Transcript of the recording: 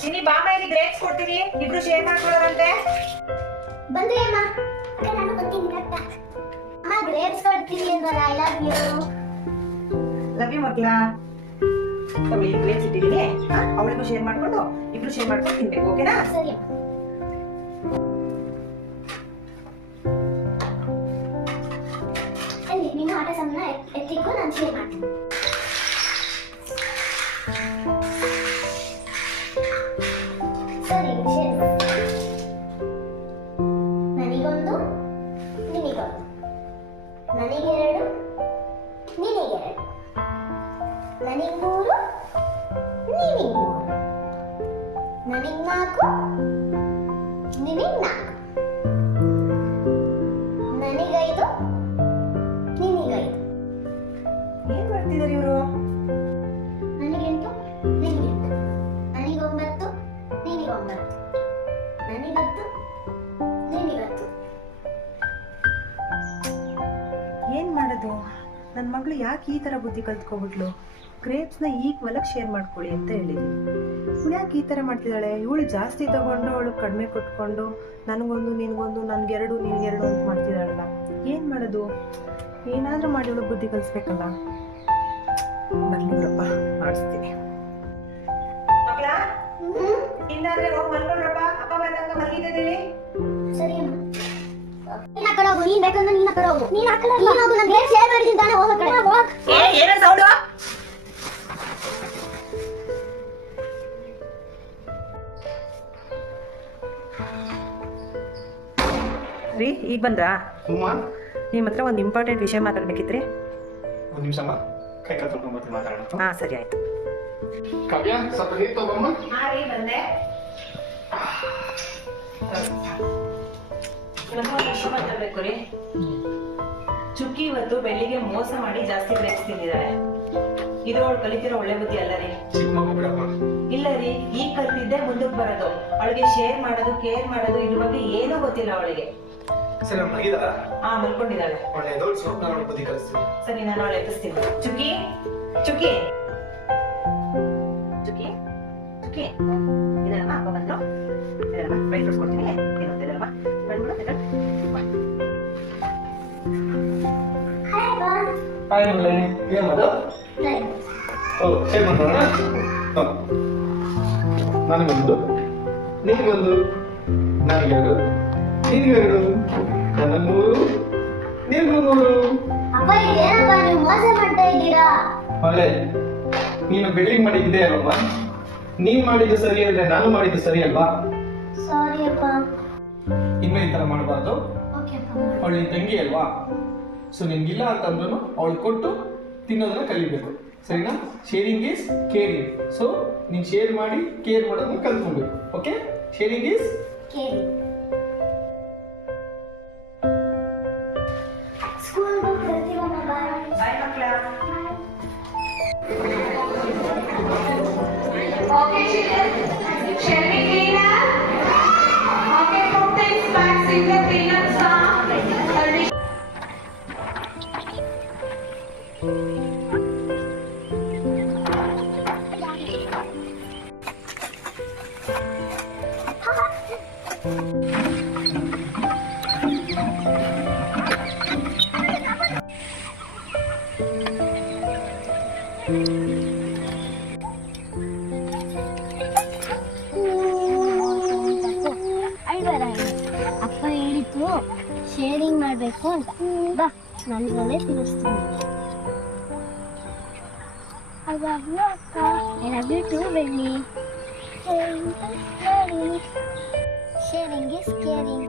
ಚಿನ್ನಿ ಬಾಮ ಇಲ್ಲಿ ಗ್ರೇಪ್ಸ್ ಕೊಡ್ತೀವಿ, ಇಬ್ರು ಶೇರ್ ಮಾಡ್ಕೊಳ್ಳೋರಂತೆ. ಬಂದ್ರಿ ಅಮ್ಮ. ನಾನು ಬರ್ತೀನಿ ಅಕ್ಕ. ಅಮ್ಮ ಗ್ರೇಪ್ಸ್ ಕೊಡ್ತೀನಿ ಅಂದ್ರೆ I love you. Love you ಮಕ್ಕಳ. ತಗೊಳ್ಳಿ ಗ್ರೇಪ್ಸ್ ಇಟ್ಟಿದ್ದೀನಿ, ಅವಳಿಗೂ ಶೇರ್ ಮಾಡ್ಕೊಂಡು ಇಬ್ರು ಶೇರ್ ಮಾಡ್ಕೊಂಡು ತಿನ್ಬೇಕು, ಓಕೆನಾ? ಸರಿ. ಅಲ್ಲಿ ನೀನು ಆಟ ಸಾಮಾನ ಎತ್ತಿಕೊ, ನಾನು ಶೇರ್ ಮಾಡ್ತೀನಿ. ಸರಿ ಶೇರ್. ನನಗೊಂದು, ನಿನಗೊಂದು, ನನಗೆರಡು, ನಿನಗೆರಡು, ನನಗೆ3, ನಿನಗೆ 3, ನನಗೆ 4, ನಿನಗೆ 4, ನನಗೆ 5, ನಿನಗೆ 5. ಏನ್ ಮಾಡ್ತಿದಾರೆ ಇವರು? ನನಗೆ 8, ನಿನಗೆ 8, ನನಗೆ 9, ನಿನಗೆ 9, ನನಗೆ 10, ನಿನಗೆ 10. ಏನ್ ಮಾಡೋದು? ನನ್ನ ಮಗಳು ಯಾಕೆ ಈ ತರ ಬುದ್ಧಿ ಕಲ್ತ್ಕೊಬಿಟ್ಲು? ಗ್ರೇಪ್ಸ್ನ ಈಕ್ವಲಾಗಿ ಶೇರ್ ಮಾಡ್ಕೊಳ್ಳಿ ಅಂತ ಹೇಳಿದ್ವಿ. ಇವಳು ಯಾಕೆ ಈ ತರ ಮಾಡ್ತಿದ್ದಾಳೆ? ಇವಳು ಜಾಸ್ತಿ ತಗೊಂಡು ಅವಳು ಕಡಿಮೆ ಕೊಟ್ಕೊಂಡು ನನಗೊಂದು ನಿನ್ಗೊಂದು, ನನ್ಗೆರಡು ನಿನ್ಗೆರಡು ಅಂತ ಮಾಡ್ತಿದ್ದಾಳಲ್ಲ. ಏನ್ ಮಾಡೋದು? ಏನಾದ್ರೂ ಮಾಡಿ ಇವಳು ಬುದ್ಧಿ ಕಲಿಸ್ಬೇಕಲ್ಲ. ಬರ್ಲಿವ್ರಪ್ಪ, ಮಾಡಿಸ್ತೀನಿ. ಮಕ್ಕಳ ಇಲ್ಲಾಂದ್ರೆ ಹೋಗಿ ಮಲ್ಕೊಂಡ್ರಪ್ಪ, ಅಪ್ಪ ಬಂದಾಗ ಮಲಗಿದ್ದೇವೆ. ಸರಿ ಅಮ್ಮ. ನೀನು ಆ ಕಡೆ ಹೋಗು, ನೀನು ಬೇಕಂದ್ರೆ ನೀನು ಆ ಕಡೆ ಹೋಗು. ನೀನು ಆ ಕಡೆ ಹೋಗು, ನಾನು ಗ್ರೇಪ್ಸ್ ಶೇರ್ ಮಾಡಿದ್ದೀನಿ ತಾನೇ, ಹೋಗೋ ಕಡೆ ಹೋಗು. ಏನ ಸೌಂಡು? ರೀ, ಈಗ ಬಂದ್ರಾ? ನಿಮ್ಮ ಹತ್ರ ಒಂದು ಇಂಪಾರ್ಟೆಂಟ್ ವಿಷಯ ಮಾತಾಡ್ಬೇಕಿತ್ರಿ. ಒಂದು ನಿಮಿಷ ಕೈ ಕಾಲು ತೊಳ್ಕೊಂಡ್ಬರ್ತೀನಿ, ಮಾತಾಡೋಣ. ಹಾ ಸರಿ ಆಯ್ತು. ಕಾವ್ಯ ಸ್ವಲ್ಪ ನೀರು ತಗೊಂಬಮ್ಮ. ಹಾ ರೀ, ಬಂದೆ. ಮಾತಾಡ್ಬೇಕು ರೀ. ಚುಕ್ಕಿ ಇವತ್ತು ಬೆಳ್ಳಿಗೆ ಮೋಸ ಮಾಡಿ ಜಾಸ್ತಿ ಗ್ರೇಪ್ಸ್ ತಿಂದಿದ್ದಾಳೆ. ಇದು ಅವಳು ಕಲಿತಿರೋ ಒಳ್ಳೆ ಬುದ್ಧಿ ಅಲ್ಲ ರೀ. ಚಿಕ್ಕ ಮಗು ಬಿಡಪ್ಪ. ಇಲ್ಲ ರೀ, ಈಗ ಕಲ್ತಿದ್ದೆ ಮುಂದಕ್ಕೆ ಬರೋದು. ಅವಳಿಗೆ ಶೇರ್ ಮಾಡೋದು, ಕೇರ್ ಮಾಡೋದು, ಇದ್ರ ಬಗ್ಗೆ ಏನೂ ಗೊತ್ತಿಲ್ಲ ಅವಳಿಗೆ. ಸರಿ, ನಮ್ಮ ಮಗಿದಾರ? ಹಾ, ಮಲ್ಕೊಂಡಿದ್ದಾಳೆ. ಒಳ್ಳೆಯದು, ಸ್ವಲ್ಪ ನಾನು ಬುದ್ಧಿ ಕಲಿಸ್ತೀನಿ. ಸರಿ, ನಾನು ಅವಳು ಎಬ್ಬಿಸ್ತೀನಿ. ಚುಕ್ಕಿ ಚುಕ್ಕಿ ಚುಕ್ಕಿ ಚುಕ್ಕಿ, ಇದಲ್ಲಮ್ಮ ಅಪ್ಪ ಬಂದ್ರು. ಇದಲ್ಲಮ್ಮ ಫ್ರೈ ಫ್ರೂಟ್ಸ್ ಕೊಡ್ತೀನಿ, ತಿನ್ನೋದಿಲ್ಲಮ್ಮ. ಹಾಯ್ ಮಗಳೇ, ಏನು ಅದು? ಓ, ಶೇರ್ ಮಾಡೋಣ. ನನಗೊಂದು, ನಿನಗೊಂದು, ನನಗೆರಡು, ನಿನಗೆರಡು, ನನಗೆ 3, ನಿನಗೂ 3. ಅಪ್ಪ ಏನಪ್ಪ ನೀವು ಮೋಸ ಮಾಡ್ತಾ ಇದ್ದೀರಾ? ಒಳ್ಳೆ, ನೀನು ಬಿಲ್ಡಿಂಗ್ ಮಾಡಿದ್ದೆ ಅಲ್ವಾ? ನೀನ್ ಮಾಡಿದ್ದು ಸರಿ ಅಂದ್ರೆ ನಾನು ಮಾಡಿದ್ದು ಸರಿ ಅಲ್ವಾ? ಸಾರಿ ಅಪ್ಪ. ಇನ್ನು ಈ ತರ ಮಾಡಬಾರ್ದು. ಓಕೆ ಅಪ್ಪ. ಅವಳು ನಿನ್ ತಂಗಿ ಅಲ್ವಾ? ಸೊ ನಿನ್ಗಿಲ್ಲ ಅಂತಂದ್ರೂ ಅವಳು ಕೊಟ್ಟು ತಿನ್ನೋದನ್ನ ಕಲಿಬೇಕು, ಸರಿನಾ? Sharing is caring. ಸೊ ನೀನ್ ಶೇರ್ ಮಾಡಿ ಕೇರ್ ಮಾಡೋದನ್ನ ಕಲ್ತ್ಕೊಬೇಕು. Okay? Sharing is caring. School ಹೋಗಿ ಬರ್ತೀವಮ್ಮ, ಬಾಯ್. ಬಾಯ್ ಮಕ್ಕಳ. Okay, children. Shall we clean up? Okay, put things back in the cleanup song. ಅಪ್ಪ ಹೇಳಿದ್ರು ಶೇರಿಂಗ್ ಮಾಡಬೇಕು ಅಂತ. ಬಾ, ನನಗಲ್ಲೇ ತಿನ್ನಿಸ್ತೀನಿ. I love you, ಅಕ್ಕ. I love you too, Benny. Sharing is caring.